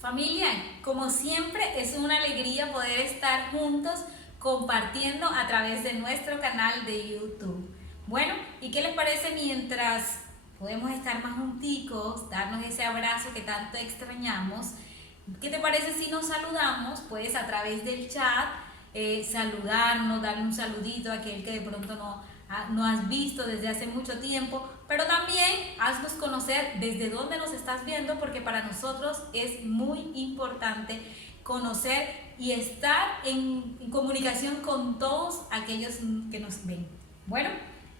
Familia, como siempre es una alegría poder estar juntos compartiendo a través de nuestro canal de YouTube. Bueno, ¿y qué les parece mientras podemos estar más junticos, darnos ese abrazo que tanto extrañamos? ¿Qué te parece si nos saludamos? Puedes a través del chat saludarnos, darle un saludito a aquel que de pronto no has visto desde hace mucho tiempo, pero también haznos conocer desde dónde nos estás viendo, porque para nosotros es muy importante conocer y estar en comunicación con todos aquellos que nos ven. Bueno,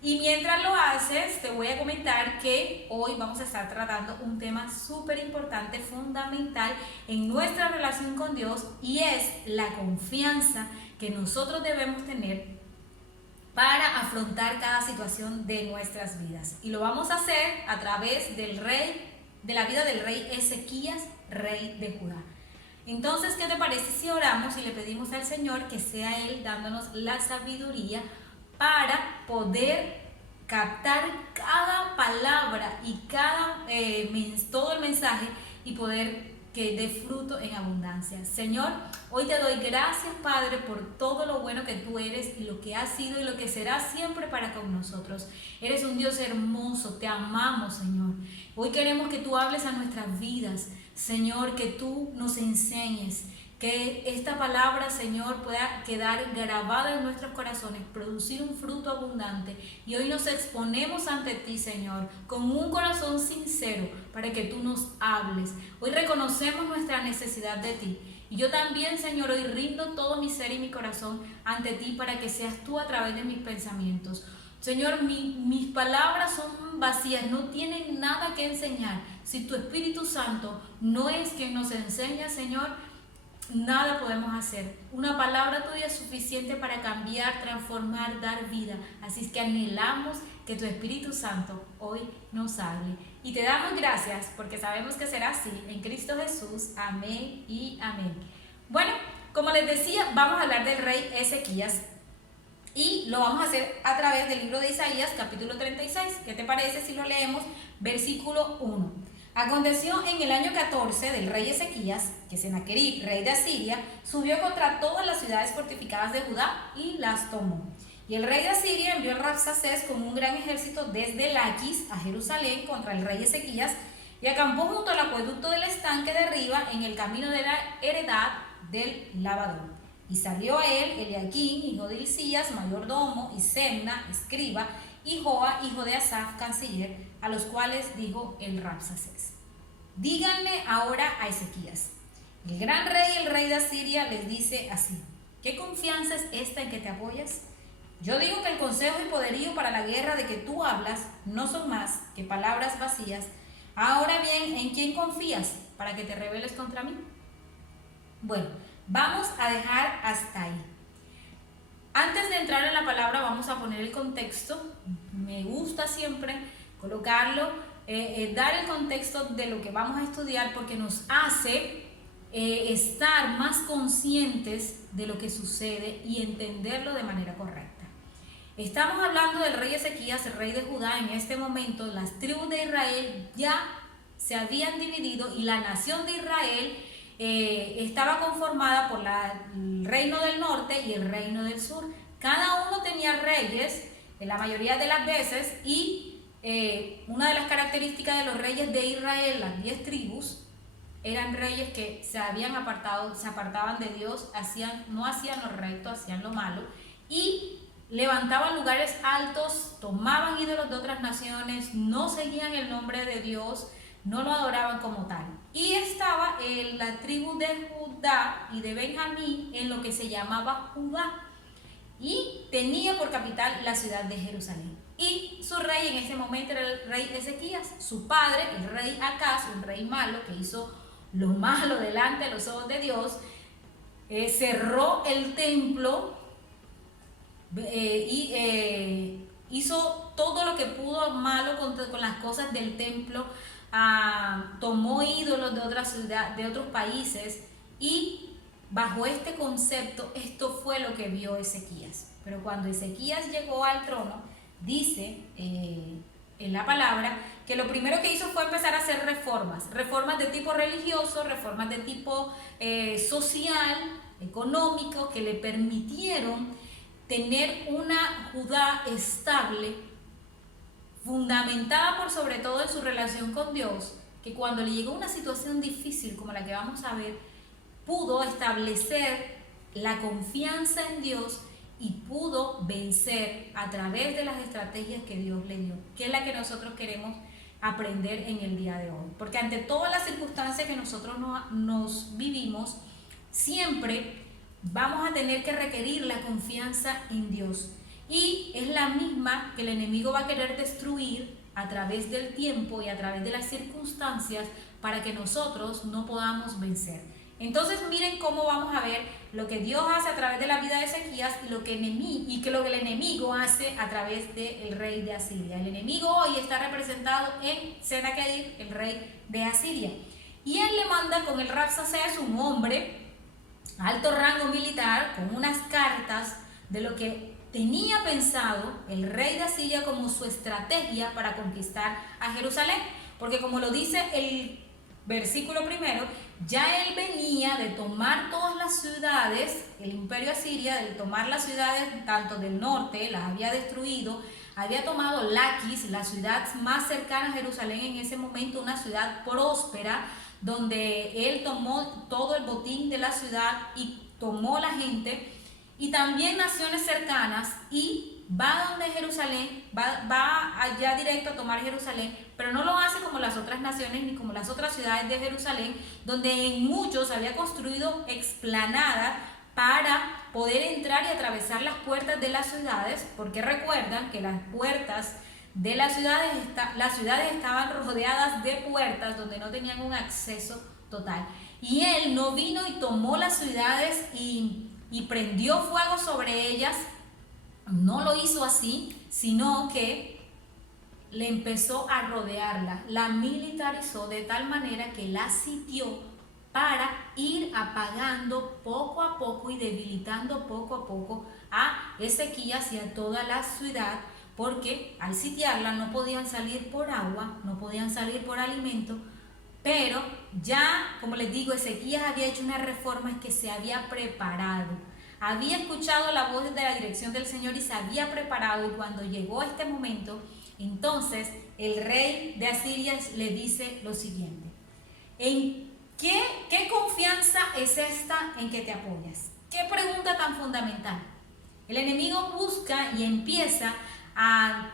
y mientras lo haces, te voy a comentar que hoy vamos a estar tratando un tema súper importante, fundamental en nuestra relación con Dios, y es la confianza que nosotros debemos tener para afrontar cada situación de nuestras vidas. Y lo vamos a hacer a través de la vida del rey Ezequías, rey de Judá. Entonces, ¿qué te parece si oramos y le pedimos al Señor que sea Él dándonos la sabiduría para poder captar cada palabra y todo el mensaje y poder que dé fruto en abundancia? Señor, hoy te doy gracias, Padre, por todo lo bueno que tú eres y lo que has sido y lo que serás siempre para con nosotros. Eres un Dios hermoso, te amamos, Señor. Hoy queremos que tú hables a nuestras vidas, Señor, que tú nos enseñes, que esta palabra, Señor, pueda quedar grabada en nuestros corazones, producir un fruto abundante. Y hoy nos exponemos ante ti, Señor, con un corazón sincero para que tú nos hables. Hoy reconocemos nuestra necesidad de ti. Y yo también, Señor, hoy rindo todo mi ser y mi corazón ante ti para que seas tú a través de mis pensamientos. Señor, mis palabras son vacías, no tienen nada que enseñar. Si tu Espíritu Santo no es quien nos enseña, Señor, nada podemos hacer. Una palabra tuya es suficiente para cambiar, transformar, dar vida. Así es que anhelamos que tu Espíritu Santo hoy nos hable. Y te damos gracias porque sabemos que será así. En Cristo Jesús. Amén y amén. Bueno, como les decía, vamos a hablar del rey Ezequías. Y lo vamos a hacer a través del libro de Isaías, capítulo 36. ¿Qué te parece si lo leemos? Versículo 1. Aconteció en el año 14 del rey Ezequías que Sennacherib, rey de Asiria, subió contra todas las ciudades fortificadas de Judá y las tomó. Y el rey de Asiria envió a Rabsacés con un gran ejército desde Laquis a Jerusalén contra el rey Ezequías y acampó junto al acueducto del estanque de arriba en el camino de la heredad del lavador. Y salió a él Eliaquín, hijo de Hilcías, mayordomo, y Semna, escriba, y Joa, hijo de Asaf, canciller, a los cuales dijo el Rabsacés: díganle ahora a Ezequías, el gran rey, el rey de Asiria, les dice así: ¿qué confianza es esta en que te apoyas? Yo digo que el consejo y poderío para la guerra de que tú hablas no son más que palabras vacías. Ahora bien, ¿en quién confías para que te rebeles contra mí? Bueno, vamos a dejar hasta ahí. Antes de entrar en la palabra, vamos a poner el contexto. Me gusta siempre colocarlo, dar el contexto de lo que vamos a estudiar, porque nos hace estar más conscientes de lo que sucede y entenderlo de manera correcta. Estamos hablando del rey Ezequías, el rey de Judá. En este momento las tribus de Israel ya se habían dividido y la nación de Israel estaba conformada por el reino del norte y el reino del sur. Cada uno tenía reyes en la mayoría de las veces, y una de las características de los reyes de Israel, las 10 tribus, eran reyes que se apartaban de Dios, no hacían lo recto, hacían lo malo, y levantaban lugares altos, tomaban ídolos de otras naciones, no seguían el nombre de Dios, no lo adoraban como tal. Y estaba la tribu de Judá y de Benjamín en lo que se llamaba Judá, y tenía por capital la ciudad de Jerusalén. Y su rey en ese momento era el rey Ezequías. Su padre, el rey Acaz, un rey malo que hizo lo malo delante de los ojos de Dios, cerró el templo hizo todo lo que pudo malo con las cosas del templo. Tomó ídolos de otros países, y bajo este concepto esto fue lo que vio Ezequías. Pero cuando Ezequías llegó al trono, dice en la palabra que lo primero que hizo fue empezar a hacer reformas de tipo religioso, reformas de tipo social, económico, que le permitieron tener una Judá estable, fundamentada por sobre todo en su relación con Dios, que cuando le llegó una situación difícil como la que vamos a ver, pudo establecer la confianza en Dios y pudo vencer a través de las estrategias que Dios le dio, que es la que nosotros queremos aprender en el día de hoy. Porque ante todas las circunstancias que nosotros nos vivimos, siempre vamos a tener que requerir la confianza en Dios. Y es la misma que el enemigo va a querer destruir a través del tiempo y a través de las circunstancias para que nosotros no podamos vencer. Entonces miren cómo vamos a ver lo que Dios hace a través de la vida de Ezequías y lo que el enemigo hace a través del rey de Asiria. El enemigo hoy está representado en Senaquerib, el rey de Asiria. Y él le manda con el Rabsaces, un hombre, alto rango militar, con unas cartas de lo que tenía pensado el rey de Asiria como su estrategia para conquistar a Jerusalén. Porque como lo dice el versículo primero, ya él venía de tomar todas las ciudades, el imperio asiria, de tomar las ciudades tanto del norte, las había destruido, había tomado Laquis, la ciudad más cercana a Jerusalén en ese momento, una ciudad próspera, donde él tomó todo el botín de la ciudad y tomó la gente, y también naciones cercanas, y va donde Jerusalén, va allá directo a tomar Jerusalén, pero no lo hace como las otras naciones ni como las otras ciudades de Jerusalén, donde en muchos había construido explanadas para poder entrar y atravesar las puertas de las ciudades, porque recuerdan que las puertas de las ciudades estaban rodeadas de puertas donde no tenían un acceso total. Y él no vino y tomó las ciudades y prendió fuego sobre ellas. No lo hizo así, sino que le empezó a rodearla, la militarizó de tal manera que la sitió para ir apagando poco a poco y debilitando poco a poco a Ezequías y a toda la ciudad, porque al sitiarla no podían salir por agua, no podían salir por alimento, pero ya, como les digo, Ezequías había hecho unas reformas que se había preparado. Había escuchado la voz de la dirección del Señor y se había preparado, y cuando llegó este momento, entonces el rey de Asiria le dice lo siguiente: ¿en qué confianza es esta en que te apoyas? ¿Qué pregunta tan fundamental? El enemigo busca y empieza a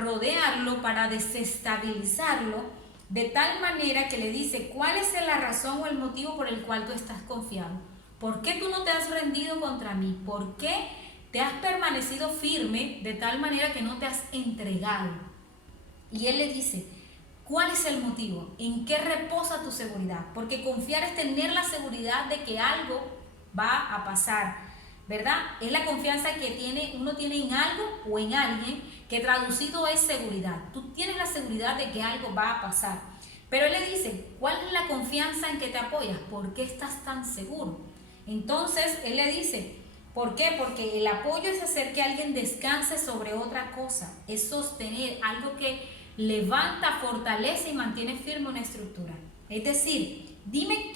rodearlo para desestabilizarlo, de tal manera que le dice: ¿cuál es la razón o el motivo por el cual tú estás confiado? ¿Por qué tú no te has rendido contra mí? ¿Por qué te has permanecido firme de tal manera que no te has entregado? Y él le dice: ¿cuál es el motivo? ¿En qué reposa tu seguridad? Porque confiar es tener la seguridad de que algo va a pasar, ¿verdad? Es la confianza que uno tiene en algo o en alguien, que traducido es seguridad. Tú tienes la seguridad de que algo va a pasar. Pero él le dice: ¿cuál es la confianza en que te apoyas? ¿Por qué estás tan seguro? Entonces él le dice: ¿por qué? Porque el apoyo es hacer que alguien descanse sobre otra cosa, es sostener algo que levanta, fortalece y mantiene firme una estructura. Es decir, dime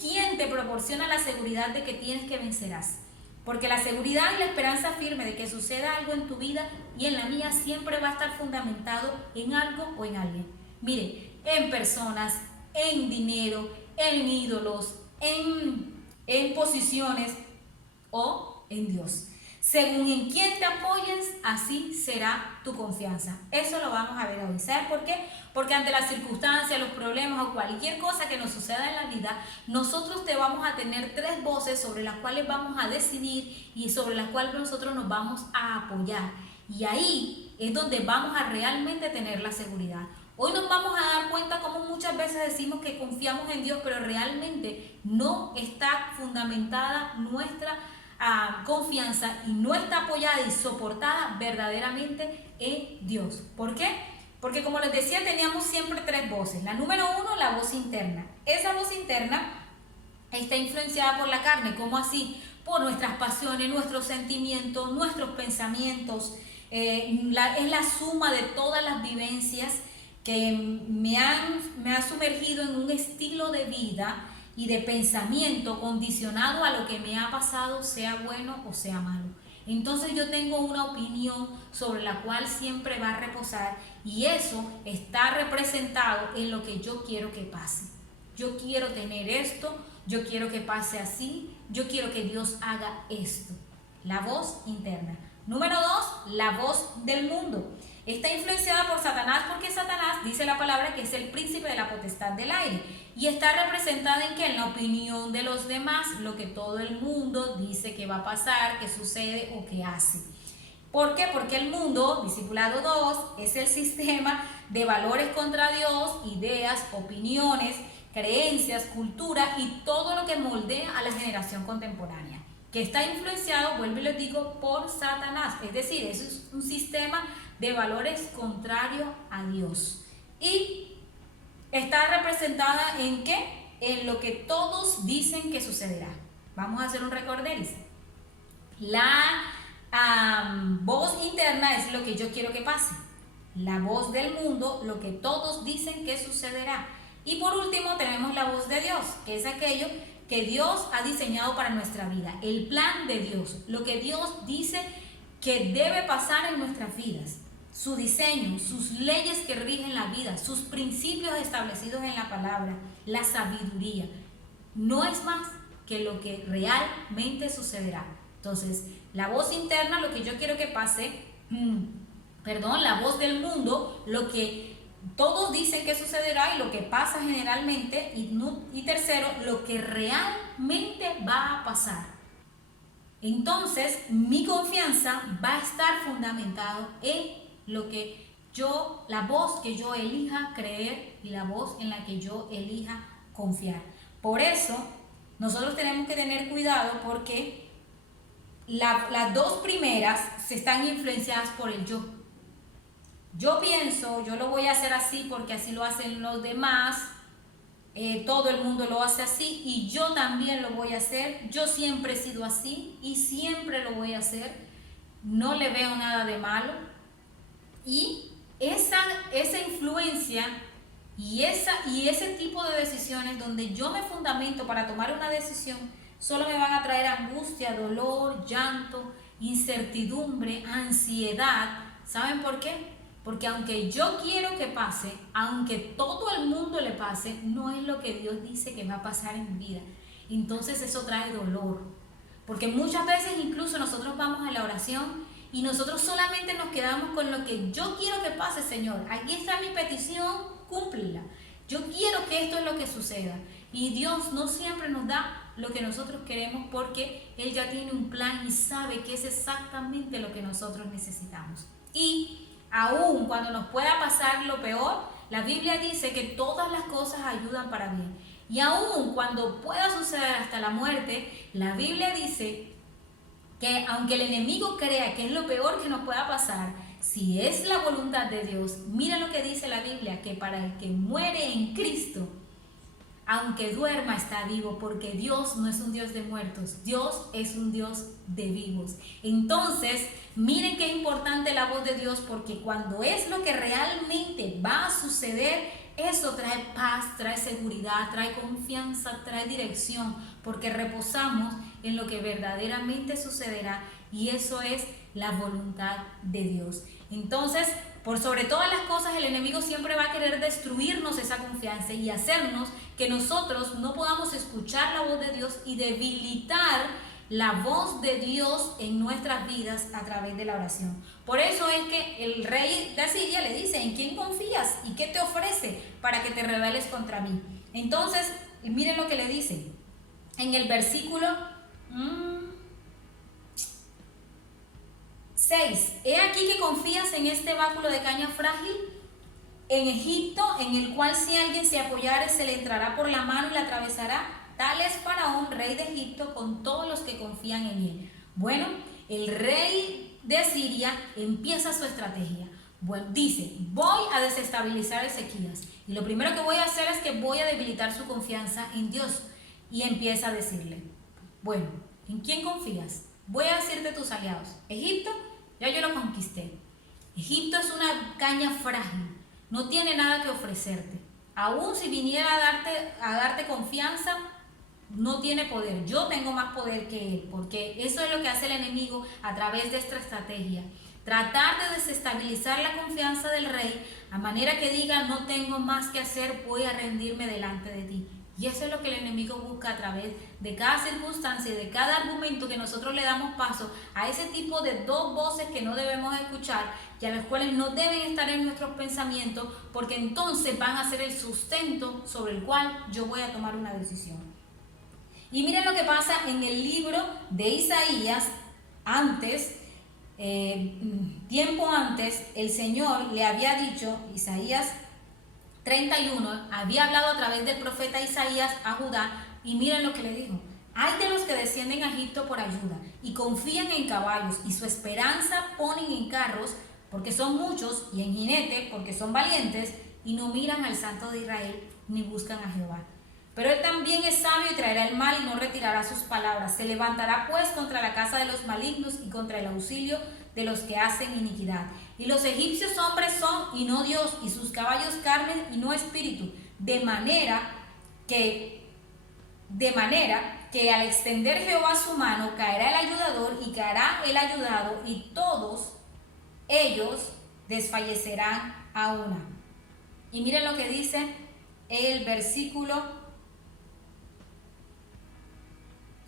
quién te proporciona la seguridad de que tienes que vencerás. Porque la seguridad y la esperanza firme de que suceda algo en tu vida y en la mía siempre va a estar fundamentado en algo o en alguien. Mire, en personas, en dinero, en ídolos, en posiciones o en Dios. Según en quién te apoyes, así será tu confianza. Eso lo vamos a ver hoy. ¿Sabes por qué? Porque ante las circunstancias, los problemas o cualquier cosa que nos suceda en la vida, nosotros te vamos a tener tres voces sobre las cuales vamos a decidir y sobre las cuales nosotros nos vamos a apoyar. Y ahí es donde vamos a realmente tener la seguridad. Hoy nos vamos a dar cuenta cómo muchas veces decimos que confiamos en Dios, pero realmente no está fundamentada nuestra confianza y no está apoyada y soportada verdaderamente en Dios. ¿Por qué? Porque, como les decía, teníamos siempre tres voces. La número uno, la voz interna. Esa voz interna está influenciada por la carne. ¿Cómo así? Por nuestras pasiones, nuestros sentimientos, nuestros pensamientos. Es la suma de todas las vivencias que me ha sumergido en un estilo de vida y de pensamiento condicionado a lo que me ha pasado, sea bueno o sea malo. Entonces yo tengo una opinión sobre la cual siempre va a reposar y eso está representado en lo que yo quiero que pase. Yo quiero tener esto, yo quiero que pase así, yo quiero que Dios haga esto. La voz interna. Número 2, la voz del mundo. Está influenciada por Satanás porque Satanás dice la palabra que es el príncipe de la potestad del aire y está representada en que en la opinión de los demás, lo que todo el mundo dice que va a pasar, que sucede o que hace. ¿Por qué? Porque el mundo, discipulado 2, es el sistema de valores contra Dios, ideas, opiniones, creencias, cultura y todo lo que moldea a la generación contemporánea, que está influenciado, vuelvo y les digo, por Satanás. Es decir, es un sistema de valores contrario a Dios. Y está representada en ¿qué? En lo que todos dicen que sucederá. Vamos a hacer un recorderis. La voz interna es lo que yo quiero que pase. La voz del mundo, lo que todos dicen que sucederá. Y por último tenemos la voz de Dios, que es aquello que Dios ha diseñado para nuestra vida. El plan de Dios, lo que Dios dice que debe pasar en nuestras vidas. Su diseño, sus leyes que rigen la vida, sus principios establecidos en la palabra, la sabiduría. No es más que lo que realmente sucederá. Entonces, la voz interna, lo que yo quiero que pase, la voz del mundo, lo que todos dicen que sucederá y lo que pasa generalmente. Y tercero, lo que realmente va a pasar. Entonces, mi confianza va a estar fundamentado en la voz que yo elija creer y la voz en la que yo elija confiar. Por eso, nosotros tenemos que tener cuidado porque las dos primeras se están influenciadas por el yo. Yo pienso, yo lo voy a hacer así porque así lo hacen los demás, todo el mundo lo hace así y yo también lo voy a hacer. Yo siempre he sido así y siempre lo voy a hacer. No le veo nada de malo. Y esa influencia y ese tipo de decisiones donde yo me fundamento para tomar una decisión solo me van a traer angustia, dolor, llanto, incertidumbre, ansiedad. ¿Saben por qué? Porque aunque yo quiero que pase, aunque todo el mundo le pase, no es lo que Dios dice que va a pasar en mi vida. Entonces eso trae dolor. Porque muchas veces incluso nosotros vamos a la oración y nosotros solamente nos quedamos con lo que yo quiero que pase, Señor. Aquí está mi petición, cúmplela. Yo quiero que esto es lo que suceda. Y Dios no siempre nos da lo que nosotros queremos porque Él ya tiene un plan y sabe que es exactamente lo que nosotros necesitamos. Y aún cuando nos pueda pasar lo peor, la Biblia dice que todas las cosas ayudan para bien. Y aún cuando pueda suceder hasta la muerte, la Biblia dice que aunque el enemigo crea que es lo peor que nos pueda pasar, si es la voluntad de Dios, mira lo que dice la Biblia, que para el que muere en Cristo, aunque duerma está vivo, porque Dios no es un Dios de muertos, Dios es un Dios de vivos. Entonces, miren qué importante la voz de Dios, porque cuando es lo que realmente va a suceder, eso trae paz, trae seguridad, trae confianza, trae dirección, porque reposamos en lo que verdaderamente sucederá y eso es la voluntad de Dios. Entonces, por sobre todas las cosas, el enemigo siempre va a querer destruirnos esa confianza y hacernos que nosotros no podamos escuchar la voz de Dios y debilitar la voz de Dios en nuestras vidas a través de la oración. Por eso es que el rey de Asiria le dice: ¿en quién confías y qué te ofrece para que te rebeles contra mí? Entonces, miren lo que le dice en el versículo 6. He aquí que confías en este báculo de caña frágil en Egipto, en el cual si alguien se apoyare se le entrará por la mano y la atravesará. Tal es Faraón, rey de Egipto, con todos los que confían en él. Bueno, el rey de Asiria empieza su estrategia. Bueno, dice: voy a desestabilizar a Ezequías y lo primero que voy a hacer es que voy a debilitar su confianza en Dios. Y empieza a decirle: bueno, ¿en quién confías? Voy a decirte tus aliados. Egipto, ya yo lo conquisté. Egipto es una caña frágil. no tiene nada que ofrecerte. Aún si viniera a darte confianza, no tiene poder. Yo tengo más poder que él, porque eso es lo que hace el enemigo a través de esta estrategia. Tratar de desestabilizar la confianza del rey, a manera que diga, no tengo más que hacer, voy a rendirme delante de ti. Y eso es lo que el enemigo busca a través de cada circunstancia y de cada argumento que nosotros le damos paso a ese tipo de dos voces que no debemos escuchar y a las cuales no deben estar en nuestros pensamientos, porque entonces van a ser el sustento sobre el cual yo voy a tomar una decisión. Y miren lo que pasa en el libro de Isaías. Tiempo antes, el Señor le había dicho, Isaías 31, había hablado a través del profeta Isaías a Judá, y miren lo que le dijo: hay de los que descienden a Egipto por ayuda y confían en caballos, y su esperanza ponen en carros, porque son muchos, y en jinetes, porque son valientes, y no miran al Santo de Israel, ni buscan a Jehová. Pero él también es sabio y traerá el mal y no retirará sus palabras. Se levantará pues contra la casa de los malignos y contra el auxilio de los que hacen iniquidad. Y los egipcios hombres son y no Dios, y sus caballos carne y no espíritu. De manera que al extender Jehová su mano, caerá el ayudador y caerá el ayudado, y todos ellos desfallecerán a una. Y miren lo que dice el versículo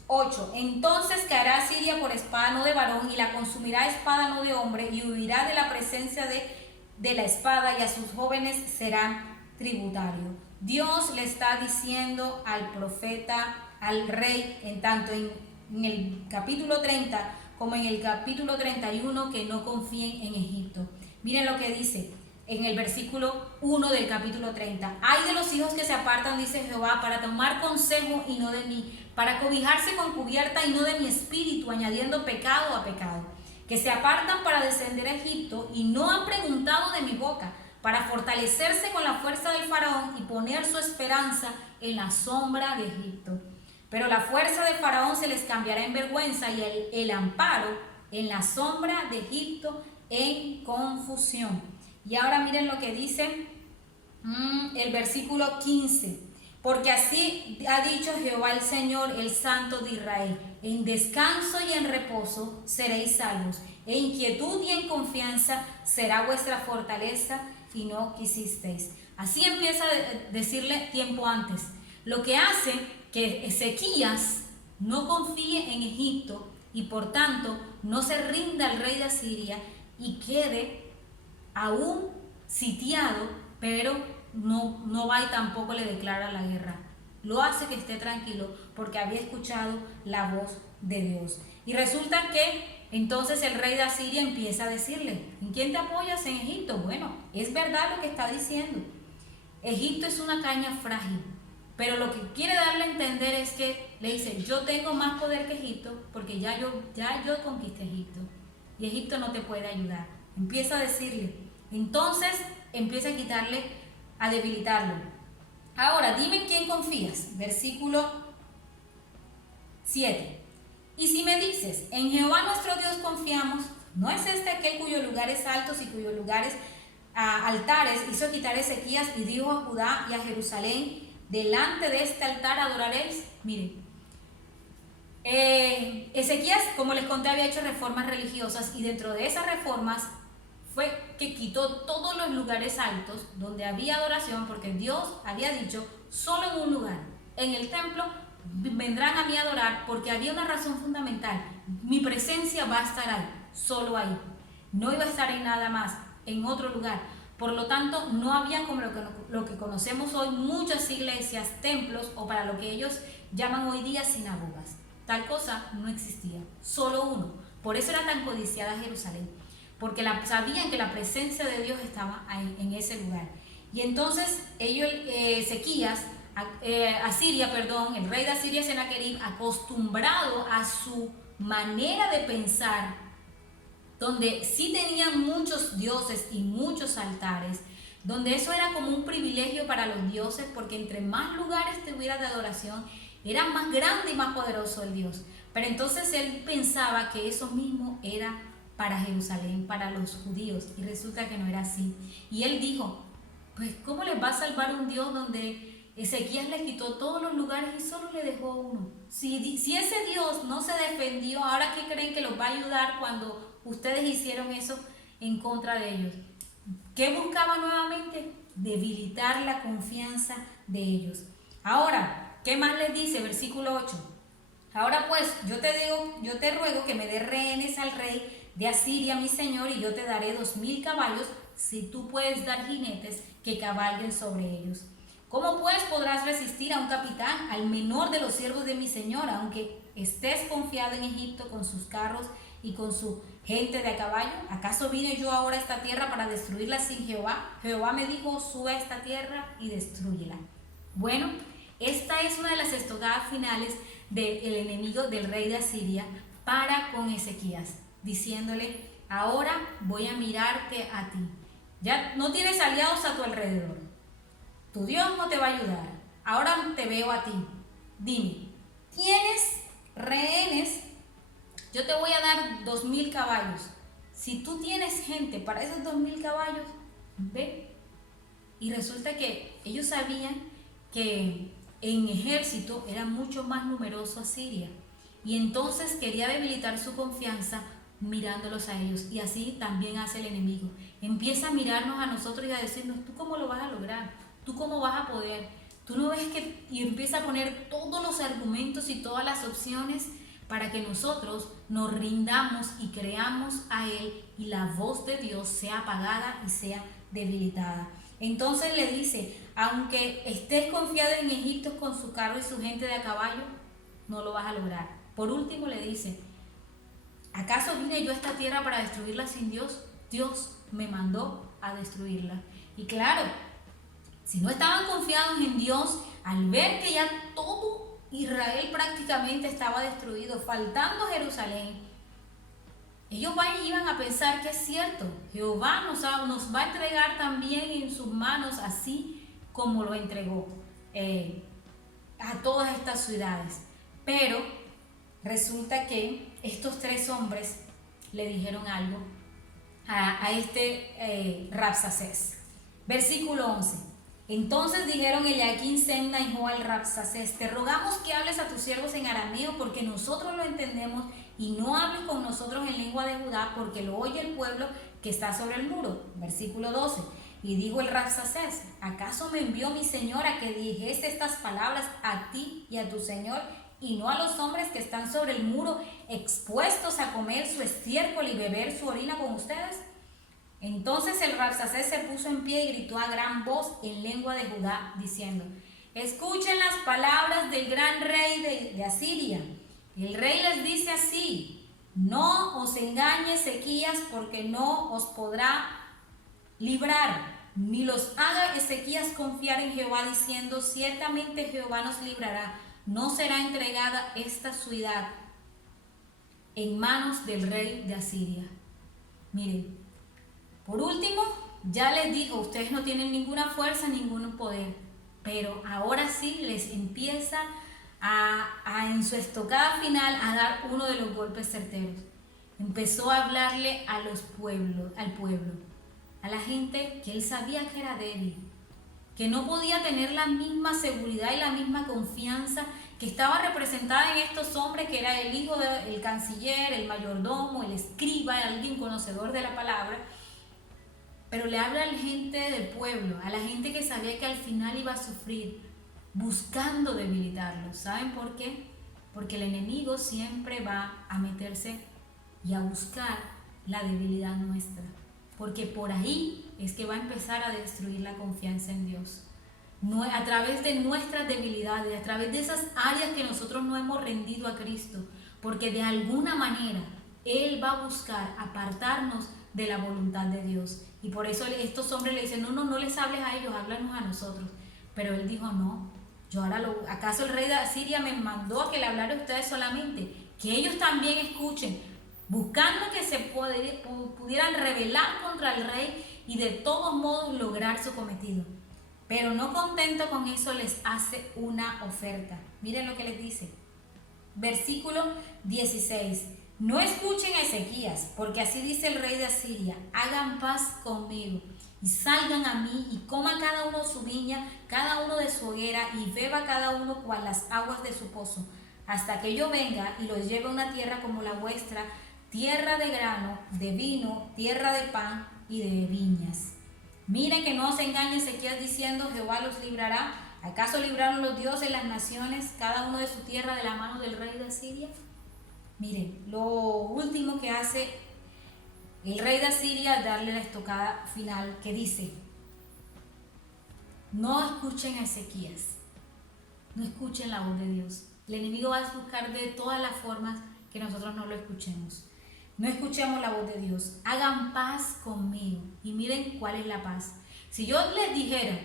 8. Entonces caerá Asiria por espada no de varón, y la consumirá espada no de hombre, y huirá de la presencia de la espada, y a sus jóvenes serán tributarios. Dios le está diciendo al profeta, al rey, tanto en el capítulo 30 como en el capítulo 31, que no confíen en Egipto. Miren lo que dice en el versículo 1 del capítulo 30. Ay de los hijos que se apartan, dice Jehová, para tomar consejo y no de mí, para cobijarse con cubierta y no de mi espíritu, añadiendo pecado a pecado, que se apartan para descender a Egipto y no han preguntado de mi boca, para fortalecerse con la fuerza del faraón y poner su esperanza en la sombra de Egipto. Pero la fuerza de faraón se les cambiará en vergüenza, y el amparo en la sombra de Egipto en confusión. Y ahora miren lo que dice el versículo 15. Porque así ha dicho Jehová el Señor, el Santo de Israel: en descanso y en reposo seréis salvos, en inquietud y en confianza será vuestra fortaleza, y no quisisteis. Así empieza a decirle tiempo antes, lo que hace que Ezequías no confíe en Egipto y por tanto no se rinda al rey de Asiria y quede aún sitiado, pero no va y tampoco le declara la guerra. Lo hace que esté tranquilo porque había escuchado la voz de Dios. Y resulta que entonces el rey de Asiria empieza a decirle: ¿en quién te apoyas? En Egipto. Bueno, es verdad lo que está diciendo. Egipto es una caña frágil, pero lo que quiere darle a entender es que le dice: yo tengo más poder que Egipto, porque ya yo conquisté Egipto y Egipto no te puede ayudar. Empieza a decirle. Entonces empieza a quitarle, a debilitarlo. Ahora, dime en quién confías. Versículo 7. Y si me dices: en Jehová nuestro Dios confiamos, ¿no es este aquel cuyos lugares altos y cuyos lugares altares hizo quitar Ezequías y dijo a Judá y a Jerusalén: delante de este altar adoraréis? Miren, Ezequías, como les conté, había hecho reformas religiosas, y dentro de esas reformas fue que quitó todos los lugares altos donde había adoración, porque Dios había dicho: solo en un lugar, en el templo, vendrán a mí a adorar, porque había una razón fundamental: mi presencia va a estar ahí, solo ahí, no iba a estar en nada más, en otro lugar. Por lo tanto, no había, como lo que conocemos hoy, muchas iglesias, templos, o para lo que ellos llaman hoy día sinagogas. Tal cosa no existía, solo uno. Por eso era tan codiciada Jerusalén, porque sabían que la presencia de Dios estaba ahí, en ese lugar. Y entonces ellos, Ezequías, el rey de Asiria, Sennacherib, acostumbrado a su manera de pensar, donde sí tenían muchos dioses y muchos altares, donde eso era como un privilegio para los dioses, porque entre más lugares tuviera de adoración, era más grande y más poderoso el Dios. Pero entonces él pensaba que eso mismo era para Jerusalén, para los judíos, y resulta que no era así. Y él dijo: pues ¿cómo les va a salvar un Dios donde Ezequías le quitó todos los lugares y solo le dejó uno? Si ese Dios no se defendió, ¿ahora qué creen que los va a ayudar cuando ustedes hicieron eso en contra de ellos? ¿Qué buscaba nuevamente? Debilitar la confianza de ellos. Ahora, ¿qué más les dice? Versículo 8. Ahora pues, yo te ruego que me des rehenes al rey de Asiria, mi señor, y yo te daré 2000 caballos, si tú puedes dar jinetes que cabalguen sobre ellos. ¿Cómo pues podrás resistir a un capitán, al menor de los siervos de mi señor, aunque estés confiado en Egipto con sus carros y con su gente de a caballo? ¿Acaso vine yo ahora a esta tierra para destruirla sin Jehová? Jehová me dijo, sube a esta tierra y destrúyela. Bueno, esta es una de las estocadas finales del enemigo del rey de Asiria para con Ezequías, diciéndole, ahora voy a mirarte a ti. Ya no tienes aliados a tu alrededor. Tu Dios no te va a ayudar. Ahora te veo a ti. Dime, ¿tienes rehenes? Yo te voy a dar 2000 caballos. Si tú tienes gente para esos 2000 caballos, ve. Y resulta que ellos sabían que en ejército era mucho más numeroso Asiria. Y entonces quería debilitar su confianza mirándolos a ellos. Y así también hace el enemigo. Empieza a mirarnos a nosotros y a decirnos, ¿tú cómo lo vas a lograr? ¿Tú cómo vas a poder? ¿Tú no ves que...? Y empieza a poner todos los argumentos y todas las opciones para que nosotros nos rindamos y creamos a Él y la voz de Dios sea apagada y sea debilitada. Entonces le dice, aunque estés confiado en Egipto con su carro y su gente de a caballo, no lo vas a lograr. Por último le dice, ¿acaso vine yo a esta tierra para destruirla sin Dios? Dios me mandó a destruirla. Y claro, si no estaban confiados en Dios, al ver que ya todo Israel prácticamente estaba destruido, faltando Jerusalén, ellos iban a pensar que es cierto, Jehová nos va a entregar también en sus manos, así como lo entregó a todas estas ciudades. Pero resulta que estos tres hombres le dijeron algo a este Rabsacés. Versículo 11. Entonces dijeron Eliaquín, Semna y Joal Rabsacés, te rogamos que hables a tus siervos en arameo, porque nosotros lo entendemos, y no hables con nosotros en lengua de Judá, porque lo oye el pueblo que está sobre el muro. Versículo 12. Y dijo el Rabsacés, ¿acaso me envió mi señor a que dijese estas palabras a ti y a tu señor, y no a los hombres que están sobre el muro, expuestos a comer su estiércol y beber su orina con ustedes? Entonces el Rabsacés se puso en pie y gritó a gran voz en lengua de Judá, diciendo, escuchen las palabras del gran rey de Asiria. El rey les dice así, no os engañe Ezequías, porque no os podrá librar, ni los haga Ezequías confiar en Jehová, diciendo, ciertamente Jehová nos librará, no será entregada esta ciudad en manos del rey de Asiria. Miren, por último, ya les digo, ustedes no tienen ninguna fuerza, ningún poder, pero ahora sí les empieza en su estocada final a dar uno de los golpes certeros. Empezó a hablarle al pueblo, a la gente que él sabía que era débil, que no podía tener la misma seguridad y la misma confianza que estaba representada en estos hombres, que era el hijo del canciller, el mayordomo, el escriba, alguien conocedor de la palabra. Pero le habla a la gente del pueblo, a la gente que sabía que al final iba a sufrir, buscando debilitarlo. ¿Saben por qué? Porque el enemigo siempre va a meterse y a buscar la debilidad nuestra. Porque por ahí es que va a empezar a destruir la confianza en Dios. A través de nuestras debilidades, a través de esas áreas que nosotros no hemos rendido a Cristo. Porque de alguna manera Él va a buscar apartarnos de la voluntad de Dios. Y por eso estos hombres le dicen, no les hables a ellos, háblanos a nosotros. Pero él dijo, no, yo ahora ¿acaso el rey de Asiria me mandó a que le hablara a ustedes solamente? Que ellos también escuchen, buscando que se pudieran rebelar contra el rey y de todos modos lograr su cometido. Pero no contento con eso, les hace una oferta. Miren lo que les dice. Versículo 16. No escuchen a Ezequías, porque así dice el rey de Asiria, hagan paz conmigo y salgan a mí y coma cada uno su viña, cada uno de su hoguera y beba cada uno cual las aguas de su pozo, hasta que yo venga y los lleve a una tierra como la vuestra, tierra de grano, de vino, tierra de pan y de viñas. Miren que no os engañe Ezequías diciendo, Jehová los librará. ¿Acaso libraron los dioses las naciones, cada uno de su tierra, de la mano del rey de Asiria? Miren, lo último que hace el rey de Asiria es darle la estocada final que dice, no escuchen a Ezequías, no escuchen la voz de Dios. El enemigo va a buscar de todas las formas que nosotros no lo escuchemos. No escuchemos la voz de Dios. Hagan paz conmigo. Y miren cuál es la paz. Si yo les dijera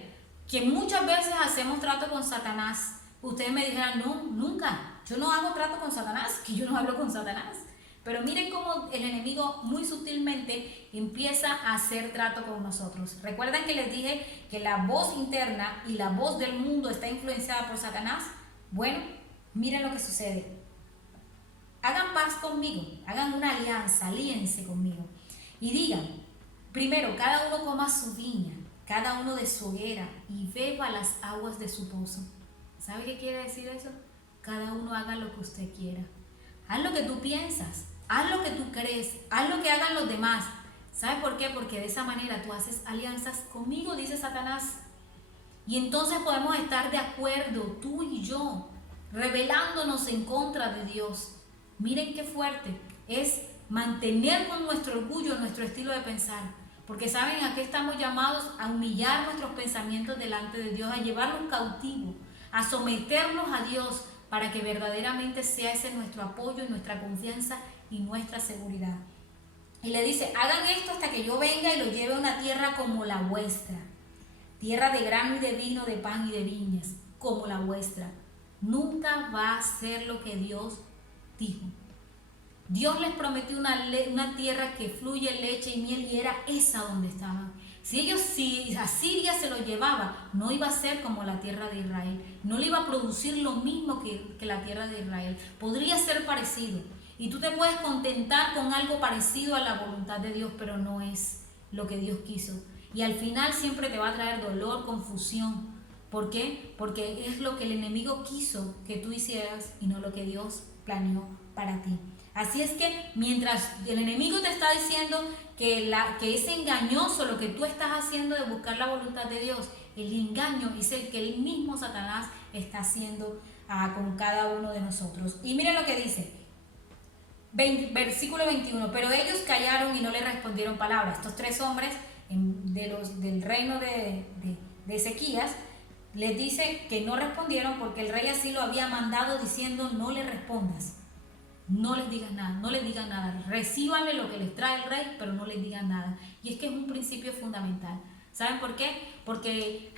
que muchas veces hacemos trato con Satanás, ustedes me dijeran, no, nunca. Yo no hago trato con Satanás, que yo no hablo con Satanás. Pero miren cómo el enemigo muy sutilmente empieza a hacer trato con nosotros. ¿Recuerdan que les dije que la voz interna y la voz del mundo está influenciada por Satanás? Bueno, miren lo que sucede. Hagan paz conmigo, hagan una alianza, alíense conmigo. Y digan, primero, cada uno coma su viña, cada uno de su hoguera y beba las aguas de su pozo. ¿Sabe qué quiere decir eso? Cada uno haga lo que usted quiera. Haz lo que tú piensas, haz lo que tú crees, haz lo que hagan los demás. ¿Sabe por qué? Porque de esa manera tú haces alianzas conmigo, dice Satanás. Y entonces podemos estar de acuerdo, tú y yo, rebelándonos en contra de Dios. Miren qué fuerte es mantener con nuestro orgullo nuestro estilo de pensar. Porque saben a qué estamos llamados, a humillar nuestros pensamientos delante de Dios, a llevarlos cautivos, a someternos a Dios para que verdaderamente sea ese nuestro apoyo, nuestra confianza y nuestra seguridad. Y le dice, hagan esto hasta que yo venga y lo lleve a una tierra como la vuestra. Tierra de grano y de vino, de pan y de viñas, como la vuestra. Nunca va a ser lo que Dios dijo. Dios les prometió una tierra que fluye leche y miel y era esa donde estaban. Si Asiria se lo llevaba, no iba a ser como la tierra de Israel. No le iba a producir lo mismo que la tierra de Israel. Podría ser parecido. Y tú te puedes contentar con algo parecido a la voluntad de Dios, pero no es lo que Dios quiso. Y al final siempre te va a traer dolor, confusión. ¿Por qué? Porque es lo que el enemigo quiso que tú hicieras y no lo que Dios planeó para ti. Así es que mientras el enemigo te está diciendo que es engañoso lo que tú estás haciendo de buscar la voluntad de Dios, el engaño es el que el mismo Satanás está haciendo con cada uno de nosotros. Y miren lo que dice, versículo 21, pero ellos callaron y no le respondieron palabra. Estos tres hombres del reino de Ezequías les dice que no respondieron porque el rey así lo había mandado diciendo no le respondas. No les digas nada, no les digan nada. Recíbanle lo que les trae el rey, pero no les digan nada. Y es que es un principio fundamental. ¿Saben por qué? Porque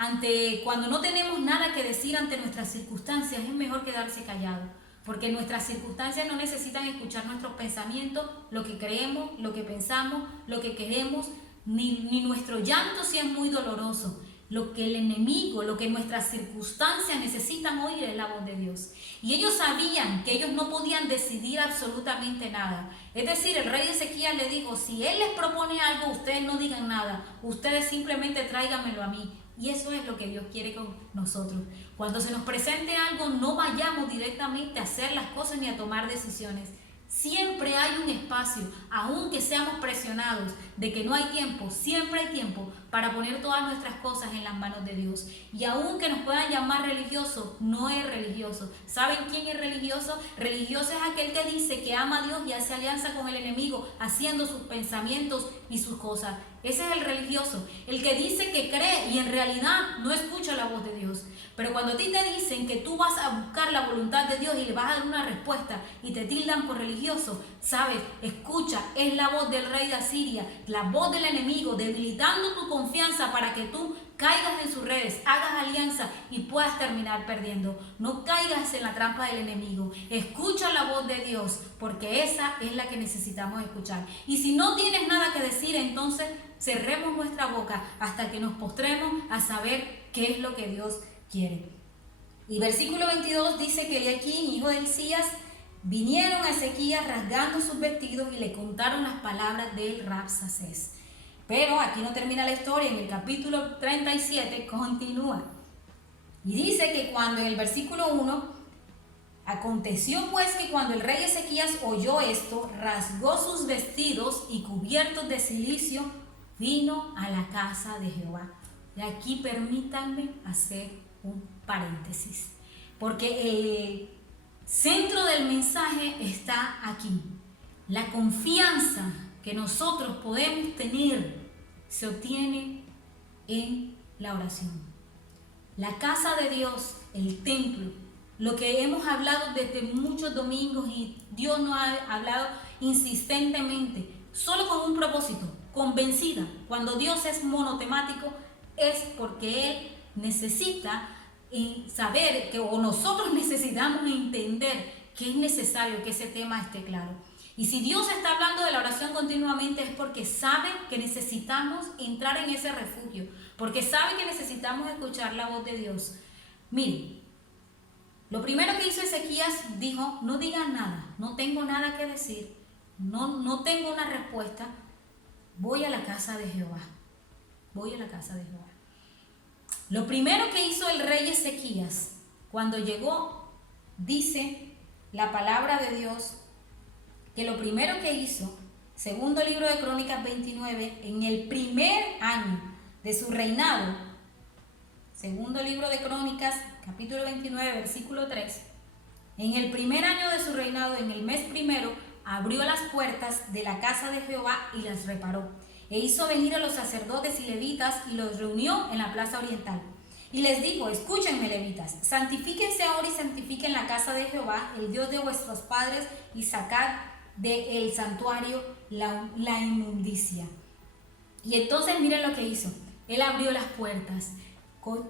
cuando no tenemos nada que decir ante nuestras circunstancias, es mejor quedarse callado. Porque nuestras circunstancias no necesitan escuchar nuestros pensamientos, lo que creemos, lo que pensamos, lo que queremos, ni nuestro llanto si es muy doloroso. Lo que el enemigo, lo que nuestras circunstancias necesitan oír es la voz de Dios. Y ellos sabían que ellos no podían decidir absolutamente nada. Es decir, el rey Ezequías le dijo, si él les propone algo, ustedes no digan nada. Ustedes simplemente tráiganmelo a mí. Y eso es lo que Dios quiere con nosotros. Cuando se nos presente algo, no vayamos directamente a hacer las cosas ni a tomar decisiones. Siempre hay un espacio, aunque seamos presionados de que no hay tiempo, siempre hay tiempo para poner todas nuestras cosas en las manos de Dios. Y aunque nos puedan llamar religioso, no es religioso. ¿Saben quién es religioso? Religioso es aquel que dice que ama a Dios y hace alianza con el enemigo, haciendo sus pensamientos y sus cosas. Ese es el religioso, el que dice que cree y en realidad no escucha la voz de Dios. Pero cuando a ti te dicen que tú vas a buscar la voluntad de Dios y le vas a dar una respuesta y te tildan por religioso, sabes, escucha, es la voz del rey de Asiria, la voz del enemigo, debilitando tu confianza para que tú caigas en sus redes, hagas alianza y puedas terminar perdiendo. No caigas en la trampa del enemigo. Escucha la voz de Dios, porque esa es la que necesitamos escuchar. Y si no tienes nada que decir, entonces cerremos nuestra boca hasta que nos postremos a saber qué es lo que Dios quiere. Y versículo 22 dice que Eliaquín, hijo de Hilcías, vinieron a Ezequías rasgando sus vestidos y le contaron las palabras del Rabsacés. Pero aquí no termina la historia, en el capítulo 37 continúa. Y dice que cuando en el versículo 1, aconteció pues que cuando el rey Ezequías oyó esto, rasgó sus vestidos y cubiertos de cilicio, vino a la casa de Jehová. Y aquí permítanme hacer un paréntesis, porque el centro del mensaje está aquí. La confianza que nosotros podemos tener se obtiene en la oración. La casa de Dios, el templo, lo que hemos hablado desde muchos domingos y Dios nos ha hablado insistentemente, solo con un propósito, convencida. Cuando Dios es monotemático es porque Él necesita saber que, o nosotros necesitamos entender que es necesario que ese tema esté claro. Y si Dios está hablando de la oración continuamente es porque sabe que necesitamos entrar en ese refugio, porque sabe que necesitamos escuchar la voz de Dios. Miren, lo primero que hizo Ezequías, dijo, no digan nada, no tengo nada que decir, no tengo una respuesta, voy a la casa de Jehová, voy a la casa de Jehová. Lo primero que hizo el rey Ezequías, cuando llegó, dice la palabra de Dios, que lo primero que hizo, segundo libro de Crónicas 29, en el primer año de su reinado, segundo libro de Crónicas, capítulo 29, versículo 3, en el primer año de su reinado, en el mes primero, abrió las puertas de la casa de Jehová y las reparó, e hizo venir a los sacerdotes y levitas y los reunió en la plaza oriental. Y les dijo, escúchenme, levitas, santifíquense ahora y santifiquen la casa de Jehová, el Dios de vuestros padres, y sacad del santuario la inmundicia. Y entonces miren lo que hizo. Él abrió las puertas,